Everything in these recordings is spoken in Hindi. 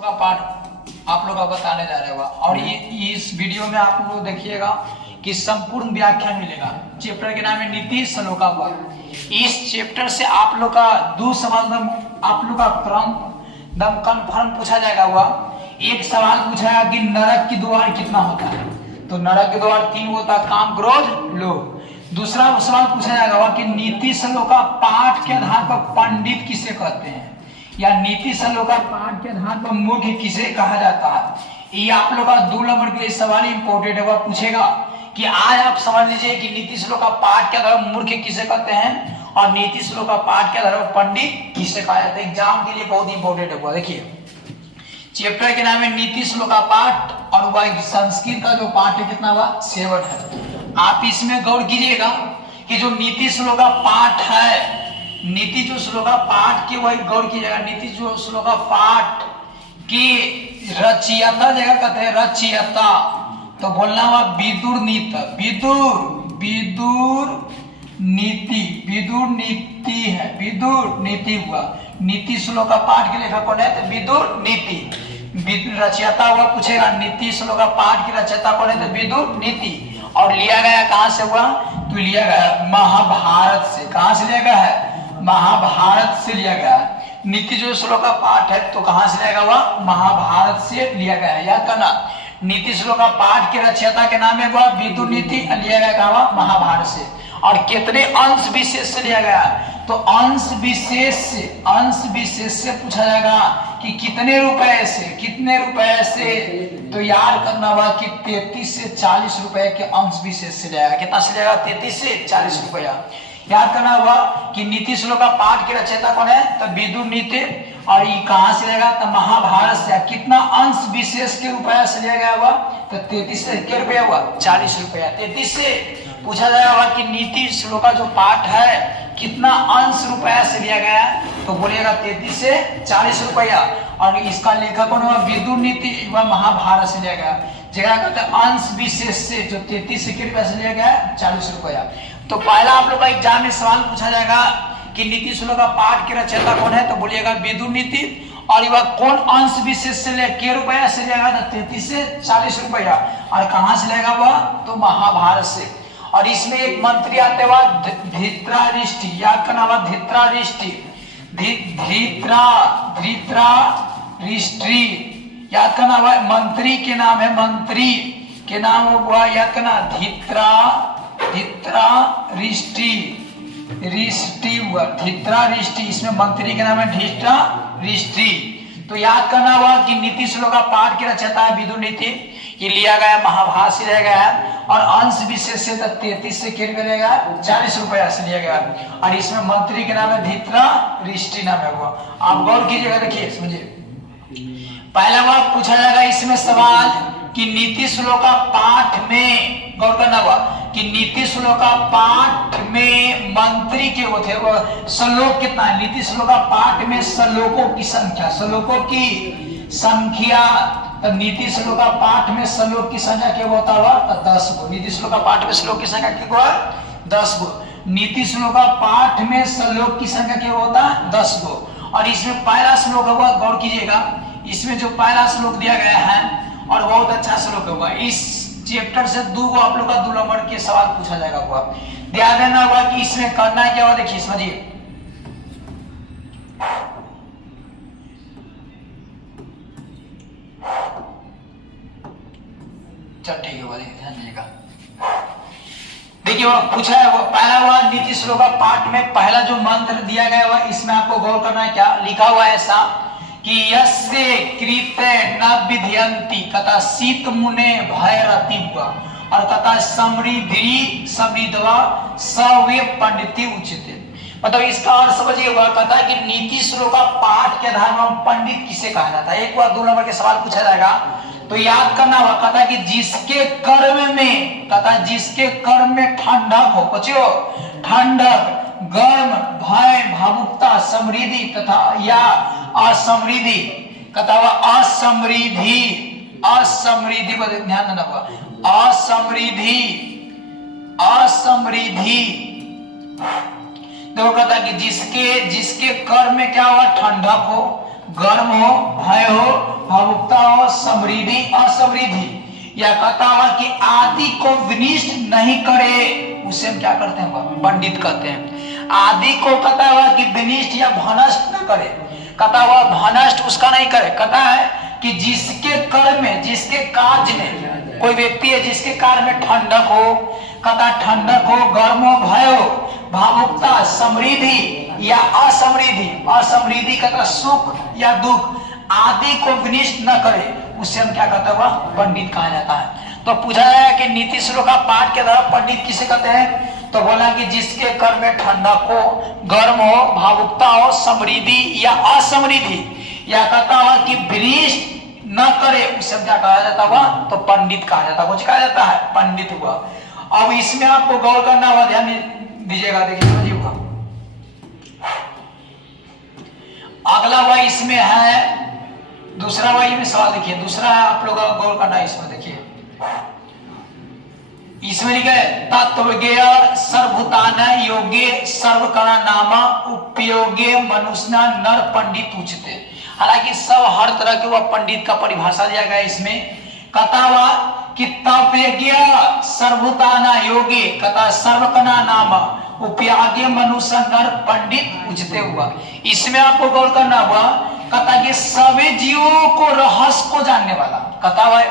का पाठ आप लोग का बताने जा रहे होगा और ये इस वीडियो में आप लोग देखिएगा कि संपूर्ण व्याख्या मिलेगा। चैप्टर के नाम है नीति श्लोकावली। इस चैप्टर से आप लोग का 2 सवाल आप लोग का क्रम दम कन्फर्म पूछा जाएगा। हुआ एक सवाल पूछाया कि नरक की द्वार कितना होता है, तो नरक के द्वार 3 होता है, काम क्रोध लोभ। दूसरा सवाल पूछा जाएगा कि नीति श्लोका पाठ के आधार पर पंडित किसे कहते हैं, या नीति श्लोका पाठ के आधार पर मूर्ख किसे कहा जाता है। ये आप लोग का 2 नंबर के लिए सवाल इंपोर्टेंट है। वह पूछेगा कि आज आप समझ लीजिए कि नीति श्लोका पाठ के आधार पर मूर्ख किसे कहते हैं और नीति श्लोका पाठ के आधार पर पंडित किसे कहा जाता है। एग्जाम के लिए बहुत इंपोर्टेंट है। देखिए चैप्टर के नाम है नीति श्लोका पाठ और वह संस्कृत का जो पाठ है कितना हुआ 7 है। आप इसमें गौर कीजिएगा कि जो नीति श्लोका पाठ है, नीति जो श्लोका पाठ के वही गौर कीजिएगा। नीति जो श्लोका पाठ की रचयिता जगह कहते हैं रचयिता, तो बोलना हुआ विदुर नीति, विदुर नीति है, विदुर नीति हुआ। नीति श्लोका पाठ के लेखक कौन है, तो विदुर नीति। रचयिता हुआ पूछेगा नीति श्लोका पाठ की रचयिता कौन है, तो विदुर नीति। और लिया गया कहां से हुआ, तो लिया गया महाभारत से। कहां से लिया गया है, महाभारत से लिया गया है। नीति जो श्लोका पाठ है तो कहां से लिया गया हुआ, महाभारत से लिया गया है। याद करना नीति श्लोका पाठ के रचयिता के नाम है वह विदुर नीति, लिया गया कहां, महाभारत से। और कितने अंश विशेष से लिया गया, तो अंश विशेष से पूछा जाएगा कि कितने रुपए से, तो याद करना हुआ कि 33 से 40 रुपए के अंश विशेष से लिया गया। कितना से लिया, 33 से 40 रुपया। याद करना हुआ कि नीति श्लोका पाठ के रचयिता कौन है, तो विदुर नीति। और ये कहां से लेगा, तो महाभारत से। कितना अंश विशेष के रुपया से लिया गया हुआ, तो 33 से क्या रुपया हुआ, 40 रुपया। 33 से पूछा जाएगा कि नीति श्लोका जो पाठ है कितना अंश रुपया से लिया गया, तो बोलिएगा 33 से 40 रुपया। और इसका लेखक कौन हुआ, विदुर नीति, वह महाभारत से लिया गया। जगह कहते हैं अंश विशेष से, जो 33 से रुपया से लिया गया 40 रुपया। तो पहला आप लोग का एग्जाम में सवाल पूछा जाएगा कि नीति श्लोका पाठ के रचयिता कौन है, तो बोलिएगा विदुर नीति। और वह कौन अंश विशेष से ले के रुपया से लिया, 33 से 40 रुपया। और कहां से लेगा वह, तो महाभारत से। और इसमें एक मंत्री आते हुआ धृतराष्ट्र, याद करना हुआ धृतराष्ट्र, याद करना हुआ। मंत्री के नाम है, मंत्री के नाम हुआ याद करना धृतराष्ट्र। इसमें मंत्री के नाम है धृतराष्ट्र। तो याद करना हुआ कि नीति श्लोका पाठ के रचयिता है विदुर नीति, ये लिया गया महाभारत से लिया गया है। और अंश विशेष से 33 से क्या लिया गया, 40 रुपया से लिया गया। और इसमें मंत्री के नाम है धृतराष्ट्र नाम है वो। आप गौर कीजिएगा, देखिए समझिए। पहला बार पूछा जाएगा इसमें सवाल कि नीति श्लोका पाठ में, गौर करना हुआ कि नीति श्लोका पाठ में मंत्री के वो थे, वो श्लोक कितना है। नीति श्लोका पाठ में श्लोकों की संख्या, तो नीति श्लोका पाठ में श्लोक की संख्या क्या होता हुआ, तो 10 गो। नीति श्लोका पाठ में श्लोक की संख्या क्या हुआ, 10 गो। नीति श्लोका पाठ में श्लोक की संख्या क्या होता है, 10 गो। और इसमें पहला श्लोक हुआ, गौर कीजिएगा, इसमें जो पहला श्लोक दिया गया है और बहुत अच्छा श्लोक होगा। इस चैप्टर से 2 गो आप लोग का 2 नंबर के सवाल पूछा जाएगा। हुआ ध्यान देना होगा कि इसमें करना क्या हुआ, देखिए समझिए। चल ठीक है, ध्यान दीजिएगा। देखिए वो पूछा है, वो पहला हुआ नीति श्लोका पाठ में पहला जो मंत्र दिया गया हुआ, इसमें आपको गौर करना है। क्या लिखा हुआ है ऐसा कि यस्य कृते न विधयन्ति कथा शीत मुने भयरति हुआ, और कथा समृद्धवा सवे पंडिति उचित। मतलब इसका अर्थ समझिए, वह कहता है कि नीति श्लोका पाठ के आधार पर पंडित किसे कहा जाता है। एक बार 2 नंबर के सवाल पूछा जाएगा, तो याद करना हुआ कहता है कि जिसके कर्म में ठंडक हो, बच्चों ठंडक, गर्म, भय, भावुकता, समृद्धि तथा या असमृद्धि, कहता हुआ असमृद्धि पर ध्यान देना हुआ, असमृद्धि। तो कहता है कि जिसके कर्म में क्या हुआ, ठंडक हो, गर्म हो, भय हो, भावुकता हो, समृद्धि, असमृद्धि, या कहता हुआ कि आदि को विनिष्ट नहीं करे, उसे हम क्या करते हैं? पंडित कहते हैं। आदि को कहता हुआ कि विनिष्ट या भनष्ट न करे, कहता हुआ भनष्ट उसका नहीं करे। कहता है कि जिसके कर्म में, जिसके कार्य में, कोई व्यक्ति है जिसके कार्य में ठंडक हो, कहता ठंडक हो, गर्म हो, भय हो, भावुकता, समृद्धि या असमृद्धि, असमृद्धि कहता सुख या दुख, आदि को विनिष्ट न करे, उससे हम क्या कहते हैं? पंडित कहा जाता है। तो पूछा जाए कि नीति श्लोक का पाठ के द्वारा पंडित किसे कहते हैं? तो बोला कि जिसके कर्म में ठंडक हो, गर्म हो, भावुकता हो, समृद्धि या असमृद्धि, या कहता हुआ कि विनिष्ट न करे, उसे क्या कहा जाता हुआ? तो पंडित कहा जाता है। कुछ कहा जाता है? पंडित हुआ। अब इसमें आपको गौर करना हुआ, ध्यान दीजिएगा, देखिए समझिएगा। अगला वही इसमें है, दूसरा वही में सवाल देखिए, दूसरा है आप लोग गौर करना है इसमें। देखिए इसमें लिखा है तत्वज्ञ सर्वभूतान योग्य सर्वकणा नामा उपयोगे मनुष्य नर पंडित उच्चते। हालांकि सब हर तरह के वह पंडित का परिभाषा दिया गया इसमें। कहता हुआ कि तत्वज्ञ सर्वभूताना योगे, कहता सर्वकणा नामा उपयागे मनुष्य नर पंडित उच्चते हुआ। इसमें आपको गौर करना हुआ, कहता कि सभी जीवों को रहस्य को जानने वाला। कहता हुआ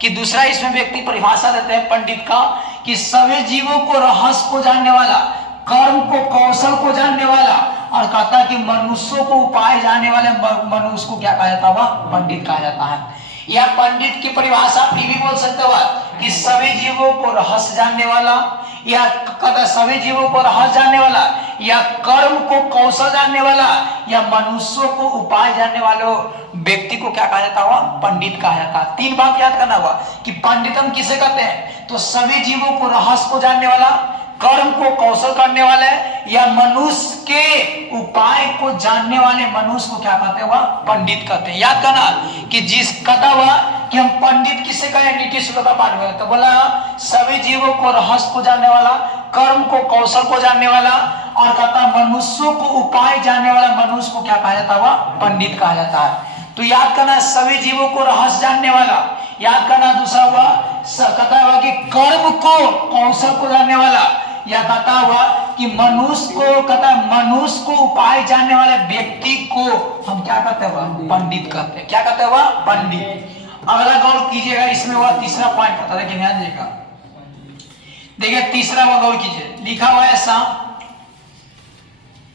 कि दूसरा इसमें व्यक्ति परिभाषा देते हैं पंडित का कि सभी जीवों को रहस्य को जानने वाला, कर्म को, कौशल को जानने वाला, और कहता कि मनुष्यों को उपाय जानने वाले मनुष्य को क्या कहा जाता हुआ? पंडित कहा जाता है। या पंडित की परिभाषा आप भी बोल सकते हो कि सभी जीवों को रहस्य जानने वाला, या कहता सभी जीवों को रहस्य जानने वाला, या कर्म को कौशल जानने वाला, या मनुष्यों को उपाय जानने वाले व्यक्ति को क्या कहा जाता हुआ? पंडित कहा जाता है। तीन बात याद करना हुआ कि पंडितम किसे कहते हैं? तो सभी जीवों को रहस्य को जानने वाला, कर्म को कौशल करने वाले, या मनुष्य के उपाय को जानने वाले मनुष्य को क्या कहते हुआ? पंडित कहते हैं। याद करना कि जिस कहता हुआ कि हम पंडित किसे कहें? नीति श्लोक का पाठ में तो बोला सभी जीवों को रहस्य को जानने वाला, कर्म को कौशल को जानने वाला, और कहता मनुष्यों को उपाय जानने वाला मनुष्य को क्या कहा जाता हुआ? पंडित कहा जाता है। तो याद करना सभी जीवों को रहस्य जानने वाला, याद करना दूसरा हुआ कहता हुआ कि कर्म को कौशल को जानने वाला, या कहता हुआ कि मनुष्य को, कहता मनुष्य को उपाय जानने वाले व्यक्ति को हम क्या कहते हैं? पंडित कहते हैं। क्या कहते हैं? पंडित। अगला गौर कीजिएगा, इसमें वह तीसरा पॉइंट होता है, देखिए ध्यान दीजिएगा। देखिए तीसरा वह गौर कीजिए, लिखा हुआ है ऐसा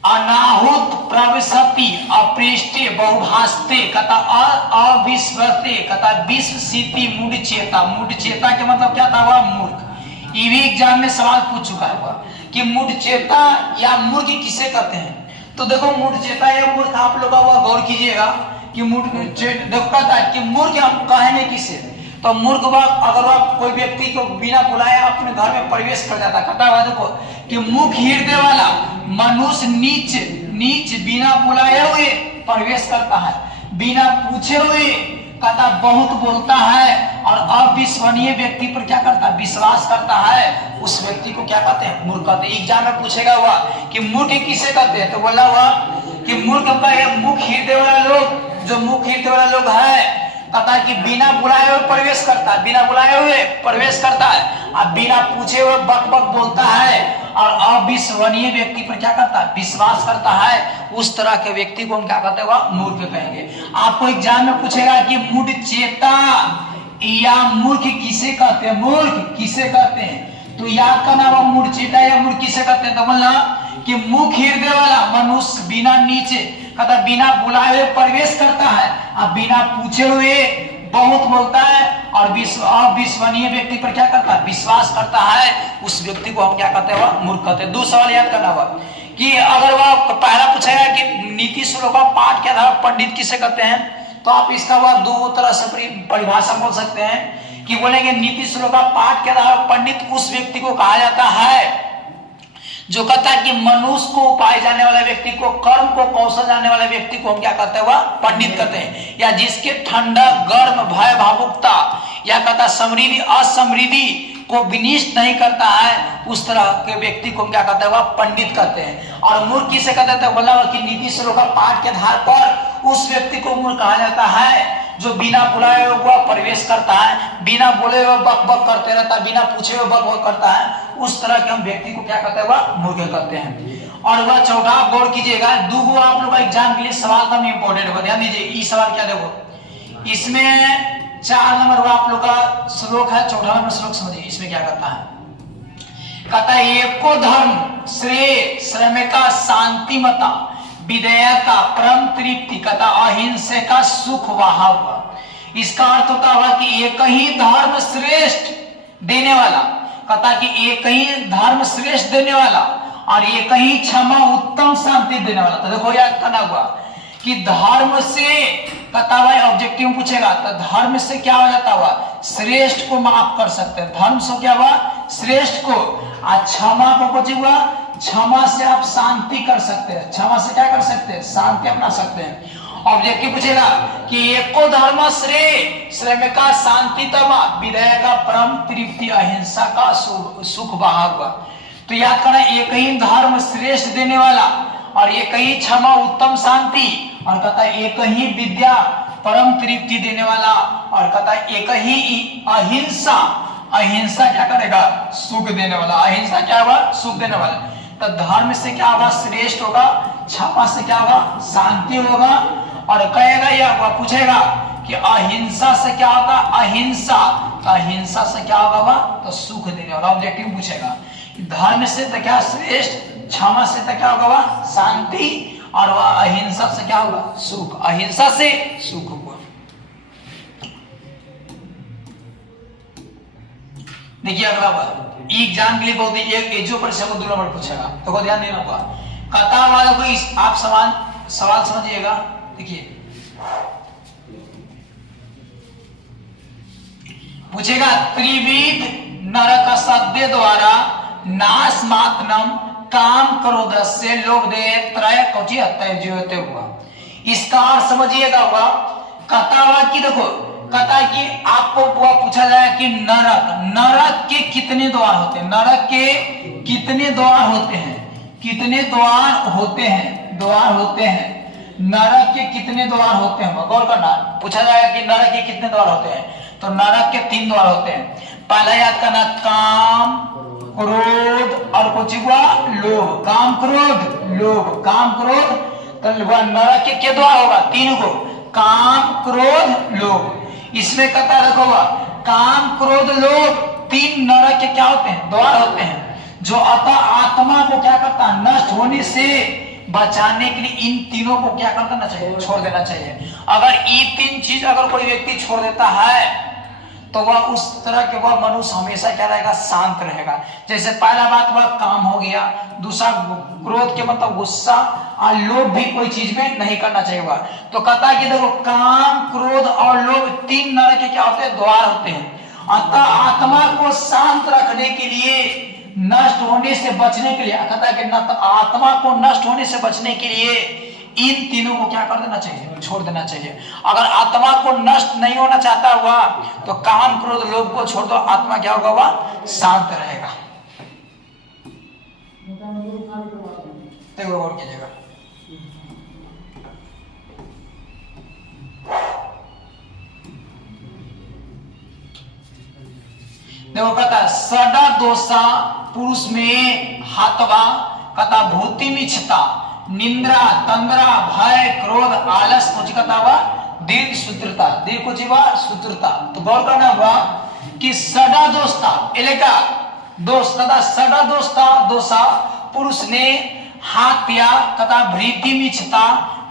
अनाहुत प्रविशति अपृष्टे बहुभास्ते, कहता अविस्वते, कहता विश्व सीति मूढ़ चेता। मूढ़ चेता के मतलब क्या था? वह मूर्ख। ये भी एग्जाम में सवाल पूछ चुका है कि मूढ़ चेता या मूर्ख किसे कहते हैं? तो देखो मूढ़ चेता या मूर्ख आप लोग गौर कीजिएगा कि मूर्ख देखो कहता है कि मूर्ख हम कहेंगे किसे? तो मूर्ख अगर आप कोई व्यक्ति को बिना बुलाए अपने घर में प्रवेश कर जाता, कहता हुआ देखो कि मुख हृदय वाला मनुष्य नीच नीच बिना बुलाए हुए प्रवेश करता है, बिना पूछे हुए कहता बहुत बोलता है, और अविश्वसनीय व्यक्ति पर क्या करता है? विश्वास करता है, उस व्यक्ति को क्या कहते हैं? मूर्ख कहते हैं। एग्जाम में पूछेगा हुआ कि मूर्ख किसे कहते हैं? तो बोला हुआ कि मूर्ख मुख हृदय वाला लोग, जो मुख हृदय वाला लोग है, कहता है कि बिना बुलाए हुए प्रवेश करता है, बिना बुलाए हुए प्रवेश करता है, और बिना पूछे हुए बक बक बोलता है, और अविश्वसनीय व्यक्ति पर क्या करता है? विश्वास करता है, उस तरह के व्यक्ति को हम क्या कहते हैं? मूर्ख कहेंगे। आपको एग्जाम में पूछेगा कि मूढ़ चेता या मूर्ख किसे कहते हैं? मूर्ख किसे कहते हैं? तो याद करना हुआ मूढ़ चेता या मूर्ख किसे कहते हैं? तो बोलना कि मुख हृदय वाला मनुष्य बिना नीचे, कहता बिना बुलाए हुए प्रवेश करता है, और बिना पूछे हुए बहुत बोलता है, और अविश्वसनीय व्यक्ति पर क्या करता है? विश्वास करता है, उस व्यक्ति को हम क्या कहते हैं? मूर्ख कहते हैं। दूसरा सवाल याद करना हुआ कि अगर वह पहला पूछेगा कि नीति श्लोक का पाठ के आधार पंडित किसे कहते हैं, तो आप इसका वह दो तरह से परिभाषा बोल सकते हैं कि बोलेंगे नीति श्लोक का पाठ के आधार पंडित उस व्यक्ति को कहा जाता है जो कहता है कि मनुष्य को उपाय जानने वाले व्यक्ति को, कर्म को कौशल जानने वाले व्यक्ति को हम क्या कहते हैं? वह पंडित कहते हैं। या जिसके ठंडा, गर्म, भय, भावुकता, या कहता समृद्धि असमृद्धि को विनिष्ट नहीं करता है, उस तरह के व्यक्ति को हम क्या कहते हैं? वह पंडित कहते हैं। और मूर्ख किसे कहते हैं? बोला कि नीति श्लोक का पाठ के आधार पर उस व्यक्ति को मूर्ख कहा जाता है जो बिना बुलाए हुआ प्रवेश करता है, बिना बोले हुए बक बक करते रहता है, बिना पूछे हुए बक बक करता है। उस तरह के हम व्यक्ति को क्या कहते हैं, वह मूर्ख कहते हैं। और वह चौथा आप गौर कीजिएगा, दूगो आप लोग एग्जाम के लिए सवाल का इंपॉर्टेंट है, ध्यान दीजिए। इस सवाल क्या देखो, इसमें 4 नंबर आप लोग का श्लोक है, चौथा नंबर श्लोक समझिए इसमें क्या कहता है। कहता है एको धर्म श्रेय श्रमिका शांतिमता विधेयता परम तृप्ति कहता अहिंसा का सुख वहा हुआ। इसका अर्थ होता हुआ कि एक ही धर्म श्रेष्ठ देने वाला, कहता कि एक ही धर्म श्रेष्ठ देने वाला और एक ही क्षमा उत्तम शांति देने वाला। तो देखो याद करना हुआ कि धर्म से कहता भाई ऑब्जेक्टिव पूछेगा तो धर्म से क्या हो जाता हुआ, श्रेष्ठ को माफ कर सकते हैं, धर्म से क्या हुआ, श्रेष्ठ को। क्षमा को पूछे हुआ, क्षमा से आप शांति कर सकते हैं, क्षमा से क्या कर सकते हैं, शांति अपना सकते हैं। ऑब्जेक्टिव पूछेगा कि एको धर्म श्रेय श्रम का शांति तमा विधेय का परम तृप्ति अहिंसा का सुख बहा हुआ। तो याद करना एक ही धर्म श्रेष्ठ देने वाला और एक ही क्षमा उत्तम शांति और कहता है एक ही विद्या परम तृप्ति देने वाला और कहता है एक ही अहिंसा, अहिंसा क्या करेगा, सुख देने वाला। अहिंसा क्या होगा, सुख देने वाला। तो धर्म से क्या होगा, श्रेष्ठ होगा, क्षमा से क्या होगा, शांति होगा। और कहेगा या वह पूछेगा कि अहिंसा से क्या होगा, अहिंसा, तो अहिंसा से क्या होगा, तो सुख देने वाला। ऑब्जेक्टिव पूछेगा धर्म से तो क्या श्रेष्ठ, क्षमा से तो क्या होगा, शांति और वह अहिंसा से क्या होगा, सुख। अहिंसा से सुख होगा। देखिए अगला बात एग्जाम के लिए बहुत एक जो परीक्षा को 2 नंबर पूछेगा, तो ध्यान देना होगा। कतार वाला को आप सवाल समझिएगा। देखिए पूछेगा त्रिविध नरक सद्य द्वारा नाश मातनम काम क्रोधस्य लोभ दे त्रय कोचि हत्या जीवते हुआ। इसका अर्थ समझिएगा हुआ कतावा की, देखो कथा कि आपको पूछा जाए कि नरक, नरक के कितने द्वार होते हैं, नरक के कितने द्वार होते हैं, कितने द्वार होते हैं, द्वार होते हैं, नरक के कितने द्वार होते हैं, गौर करना। पूछा जाएगा कि नरक के कितने द्वार होते हैं, तो नरक के 3 द्वार होते हैं। पहला याद करना काम क्रोध और कुछ हुआ लोभ, काम क्रोध लोभ, काम क्रोध। तो नरक के द्वार होगा 3 को, काम क्रोध लोभ। इसमें कहता रखो काम क्रोध लोभ 3 नरक के क्या होते हैं, द्वार होते हैं, जो अतः आत्मा को क्या करता है, नष्ट होने से बचाने के लिए इन तीनों को क्या कर देना चाहिए, छोड़ देना चाहिए। अगर ये 3 चीज अगर कोई व्यक्ति छोड़ देता है तो वह उस तरह के वह मनुष्य हमेशा क्या रहेगा, शांत रहेगा। जैसे पहला बात वह काम हो गया, दूसरा क्रोध के मतलब गुस्सा और लोभ भी कोई चीज में नहीं करना चाहिए वह। तो कहता है कि देखो काम क्रोध और लोभ 3 नरक के क्या होते हैं, द्वार होते हैं। अतः आत्मा को शांत रखने के लिए, नष्ट होने से बचने के लिए, कहता है कि आत्मा को नष्ट होने से बचने के लिए इन तीनों को क्या कर देना चाहिए, छोड़ देना चाहिए। अगर आत्मा को नष्ट नहीं होना चाहता हुआ तो काम क्रोध लोभ को छोड़ दो, आत्मा क्या होगा, वह शांत रहेगा। देखो गौर कीजिएगा। देखो कहता सदा दोषा पुरुष में हाथवा, कहता भूति मिच्छता निंद्रा तंद्रा भय क्रोध आलस को कहता हुआ दीर्घ सूत्रता, दीर्घ को जीवा सूत्रता। तो गौर करना हुआ कि सदा दोषता एलेका दोष तथा सदा दोषता दोषा पुरुष ने हात्या तथा भृति मिच्छता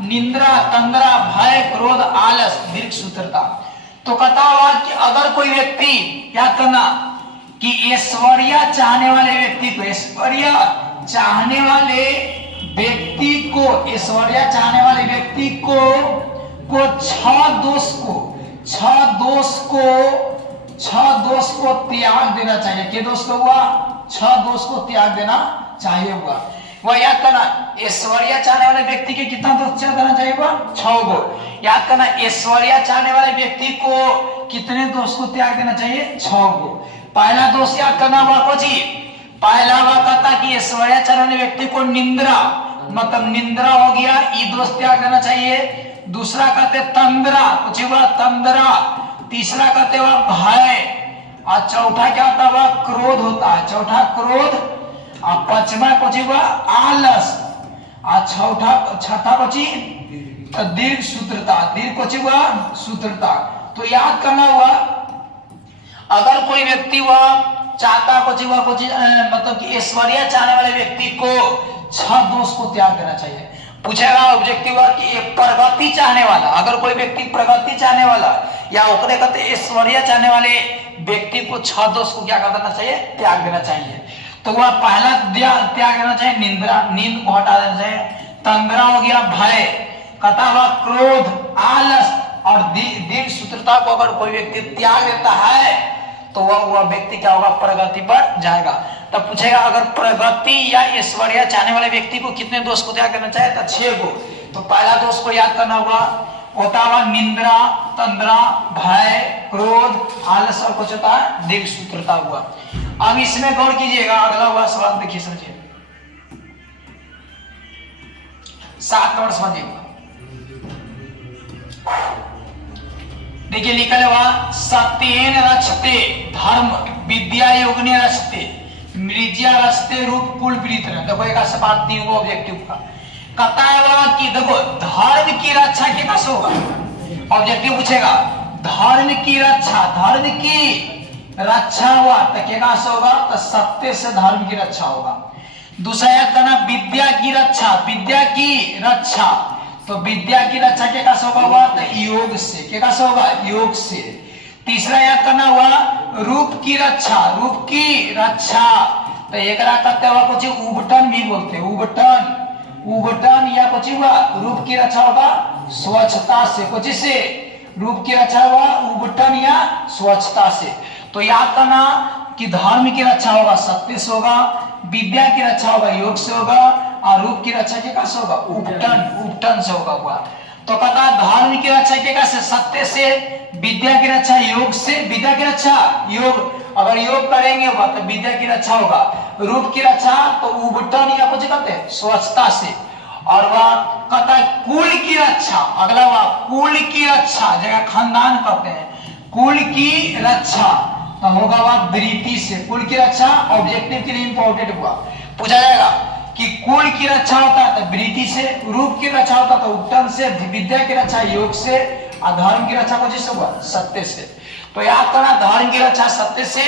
निंद्रा तंद्रा भय क्रोध आलस दीर्घ सूत्रता। तो कहता हुआ कि अगर कोई व्यक्ति याद करना कि ऐश्वर्य चाहने वाले व्यक्ति को, ऐश्वर्य चाहने वाले व्यक्ति को, ऐश्वर्य चाहने वाले व्यक्ति को 6 दोष को त्याग देना चाहिए। क्या दोष को हुआ, 6 दोष को त्याग देना चाहिए हुआ। वह याद करना ऐश्वर्य चाहने वाले व्यक्ति के कितना दोष त्याग देना चाहिए हुआ, 6 को। याद करना ऐश्वर्य चाहने वाले व्यक्ति को कितने दोष को त्याग देना चाहिए, 6 को। पहला दोष याद करना हुआ को जी, पहला वह कहता कि ऐश्वर्य चाहने वाले व्यक्ति को निंद्रा, मतलब निंद्रा हो गया, ये दोष त्याग देना चाहिए। दूसरा कहते तंद्रा, कुछ हुआ तंद्रा, तीसरा कहते हुआ भय, और चौथा क्या होता हुआ क्रोध होता है, चौथा क्रोध, और पांचवा कुछ हुआ आलस, और छठा कुछ दीर्घ सूत्रता, दीर्घ कुछ हुआ सूत्रता। तो याद करना हुआ अगर कोई व्यक्ति हुआ चाहता कुछ हुआ कुछ मतलब कि ऐश्वर्य चाहने वाले व्यक्ति को 6 दोष को त्याग देना चाहिए। पूछेगा ऑब्जेक्टिव कि एक प्रगति चाहने वाला, अगर कोई व्यक्ति प्रगति चाहने वाला या ओकरे कहते ऐश्वर्य चाहने वाले व्यक्ति को 6 दोष को क्या कर देना चाहिए, त्याग देना चाहिए। तो वह पहला त्याग देना चाहिए निंद्रा, नींद को हटा देना चाहिए, तंद्रा हो गया भय, कहता हुआ क्रोध, आलस और दीर्घ सूत्रता को अगर कोई व्यक्ति त्याग देता है तो वह व्यक्ति क्या होगा, प्रगति पर जाएगा। तब पूछेगा अगर प्रगति या ऐश्वर्य चाहने वाले व्यक्ति को कितने दोष को त्याग करना चाहिए, तो 6 को। तो पहला दोष को याद करना हुआ होता हुआ निंद्रा, तंद्रा, भय, क्रोध, आलस और कुछ होता है दीर्घ सूत्रता हुआ। अब इसमें गौर कीजिएगा, अगला हुआ सवाल देखिए, समझिए 7 नंबर समझिएगा। देखिए लिखा हुआ सत्येन रचते धर्म विद्या योगने रचते मृज्या रचते रूप कुल प्रीत। देखो एक सवाल 3 को ऑब्जेक्टिव का कहता है कि देखो धर्म की रक्षा के कैसे होगा, ऑब्जेक्टिव पूछेगा धर्म की रक्षा, धर्म की रक्षा हुआ तो क्या होगा, तो सत्य से धर्म की रक्षा होगा। दूसरा याद करना विद्या की रक्षा, विद्या की रक्षा, तो विद्या की रक्षा के कैसे होगा, तो योग से, के कैसे होगा, योग से। तीसरा याद करना हुआ रूप की रक्षा, रूप की रक्षा, तो एक कहते हुआ कुछ उबटन भी बोलते हैं, उबटन, उबटन या कुछ हुआ रूप की रक्षा होगा स्वच्छता से, कुछ से रूप की रक्षा होगा उबटन या स्वच्छता से। तो याद करना कि धर्म की रक्षा होगा सत्य से होगा, विद्या की रक्षा होगा योग से होगा, और रूप की रक्षा के कैसे होगा, उपटन, उपटन से होगा हुआ। तो कहता धर्म की रक्षा के कैसे, सत्य से, विद्या की रक्षा योग से, विद्या की रक्षा योग, अगर योग करेंगे हुआ तो विद्या की रक्षा होगा, रूप की रक्षा तो उपटन या कुछ कहते हैं स्वच्छता से, और वह कहता है कुल की रक्षा, अगला वह कुल की रक्षा, जगह खानदान कहते हैं, कुल की रक्षा तो होगा वह वृत्ति से, कुल की रक्षा ऑब्जेक्टिव के लिए इंपॉर्टेंट हुआ, पूछा जाएगा कि कुल की रक्षा होता है तो वृत्ति से, रूप की रक्षा होता है तो उपटन से, विद्या की रक्षा योग से, और धर्म की रक्षा कुछ से हुआ सत्य से। तो याद करना धर्म की रक्षा सत्य से,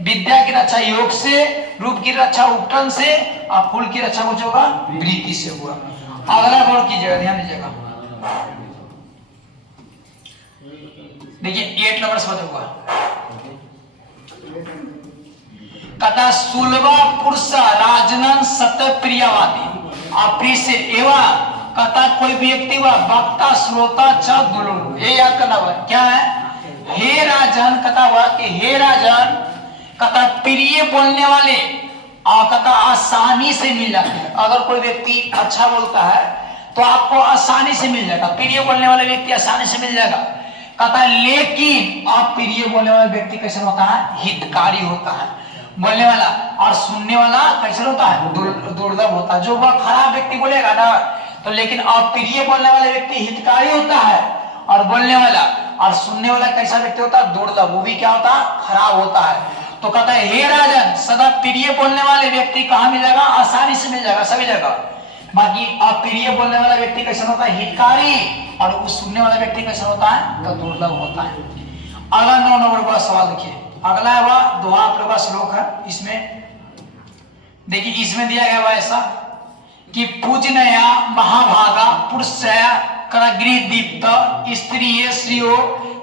विद्या की रक्षा योग से, रूप की रक्षा उपटन से, और कुल की रक्षा कुछ होगा वृत्ति से हुआ। अगला गौर कीजिएगा, ध्यान दीजिएगा, देखिए 8 नंबर समझ हुआ कथा सुलभा पुरुष राजनन सत्य प्रियवादी अप्रिय से एवं कथा कोई व्यक्ति व वक्ता श्रोता च दुलुल, ये याद करना हुआ क्या है, हे राजन कथा हुआ कि हे राजन कथा प्रिय बोलने वाले और कथा आसानी से मिल जाते हैं। अगर कोई व्यक्ति अच्छा बोलता है तो आपको आसानी से मिल जाएगा, प्रिय बोलने वाले व्यक्ति आसानी से मिल जाएगा कहता, लेकिन अप्रिय बोलने वाला व्यक्ति कैसे होता है, हितकारी होता है बोलने वाला, और सुनने वाला कैसे होता है, दुर्लभ होता है। जो वह खराब व्यक्ति बोलेगा ना तो, लेकिन अप्रिय बोलने वाले व्यक्ति हितकारी होता है, और बोलने वाला और सुनने वाला कैसा व्यक्ति होता है, दुर्लभ, वो भी क्या होता है, खराब होता है। तो कहता है हे राजन सदा प्रिय बोलने वाले व्यक्ति कहाँ मिल जाएगा, आसानी से मिल जाएगा सभी जगह, बाकी अप्रिय बोलने वाला व्यक्ति कैसा होता है, हितकारी, और उस सुनने वाला व्यक्ति कैसा होता है, तो दुर्लभ होता है। अगला 9 नंबर का सवाल देखिए, अगला हुआ दोहा प्रभा श्लोक है, इसमें देखिए इसमें दिया गया हुआ ऐसा कि पूजनया महाभागा पुरुषया करगृह दीप्त स्त्री श्रियो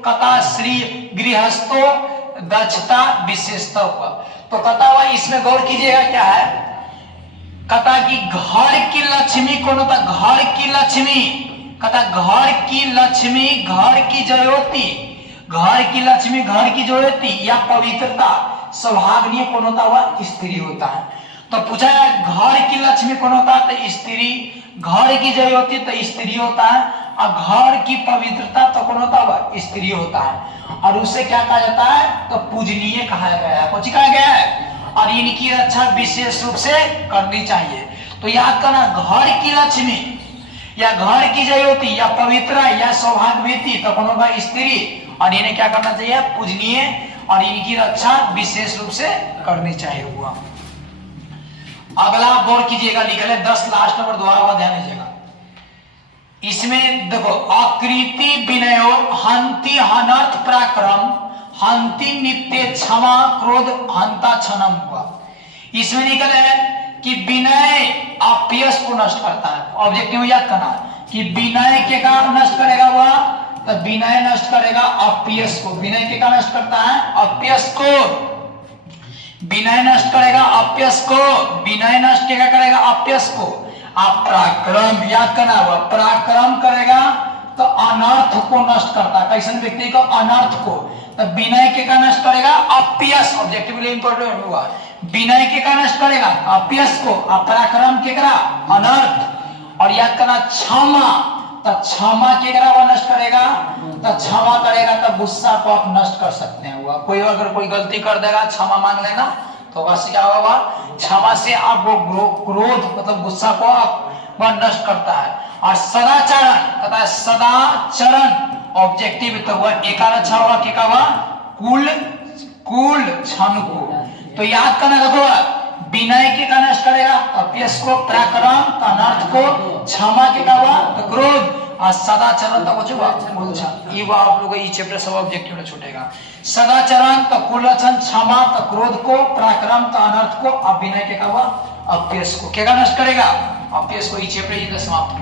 कथा श्री गृहस्थो दक्षता विशेषता हुआ। तो कथा हुआ इसमें गौर कीजिएगा क्या है, कथा की घर की लक्ष्मी कौन होता, घर की लक्ष्मी, कथा घर की लक्ष्मी, घर की ज्योति, घर की लक्ष्मी, घर की ज्योति या पवित्रता सौभाग्य कौन होता हुआ, स्त्री होता है। तो पूछा है घर की लक्ष्मी कौन होता है, तो स्त्री, घर की ज्योति तो स्त्री होता है, और घर की पवित्रता तो कौन होता हुआ, स्त्री होता है, और उसे क्या कहा जाता है, तो पूजनीय कहा गया है, कुछ कहा गया है, और इनकी रक्षा विशेष रूप से करनी चाहिए। तो याद करना घर की लक्ष्मी या घर की जयोति या पवित्र या सौभाग्यवती तो कौन होगा स्त्री, और इन्हें क्या करना चाहिए, पूजनीय, और इनकी रक्षा विशेष रूप से करनी चाहिए हुआ। अगला गौर कीजिएगा, लिखा है 10 लास्ट नंबर दोबारा हुआ, ध्यान दीजिएगा। इसमें देखो, आकृति विनयो हंति हनर्थ पराक्रम हंति नित्य क्षमा क्रोध हंता क्षणम हुआ। इसमें निकल है कि विनय अपयश को नष्ट करता है। ऑब्जेक्टिव याद करना कि विनय के कारण नष्ट करेगा वह, तो विनय नष्ट करेगा अपयश को। विनय के कारण नष्ट करता है अपयश को, विनय नष्ट करेगा अपयश को, विनय नष्ट क्या करेगा अपयश को। आप पराक्रम याद करना हुआ, पराक्रम करेगा तो अनर्थ को नष्ट करता है, कैसे व्यक्ति को, अनर्थ को। तो विनय के कारण नष्ट करेगा अपयश, ऑब्जेक्टिवली इंपॉर्टेंट हुआ, विनय के कारण नष्ट करेगा अपयश को, पराक्रम के करा अनर्थ। और याद करना क्षमा, तो क्षमा के करा वह नष्ट करेगा, तो क्षमा करेगा तो गुस्सा को आप नष्ट कर सकते हैं हुआ। कोई अगर कोई गलती कर देगा क्षमा मांग लेना तो वैसे क्या होगा, क्षमा से आप वो क्रोध मतलब गुस्सा को आप वह नष्ट करता है। और सदाचरण तथा सदाचरण ऑब्जेक्टिव तो वह एकार अच्छा होगा, क्या हुआ, कुल क्षण को। तो याद करना देखो, विनय के कारण नष्ट करेगा अपयश को, पराक्रम तो अनर्थ को, क्षमा के का हुआ तो क्रोध, और सदाचरण तो कुछ हुआ ये वो आप लोग ये चैप्टर सब ऑब्जेक्टिव में छूटेगा। सदाचरण तो कुल लक्षण, क्षमा तो क्रोध को, पराक्रम तो अनर्थ को, और विनय के का हुआ अपयश को। क्या नष्ट करेगा अपयश को। ये चैप्टर समाप्त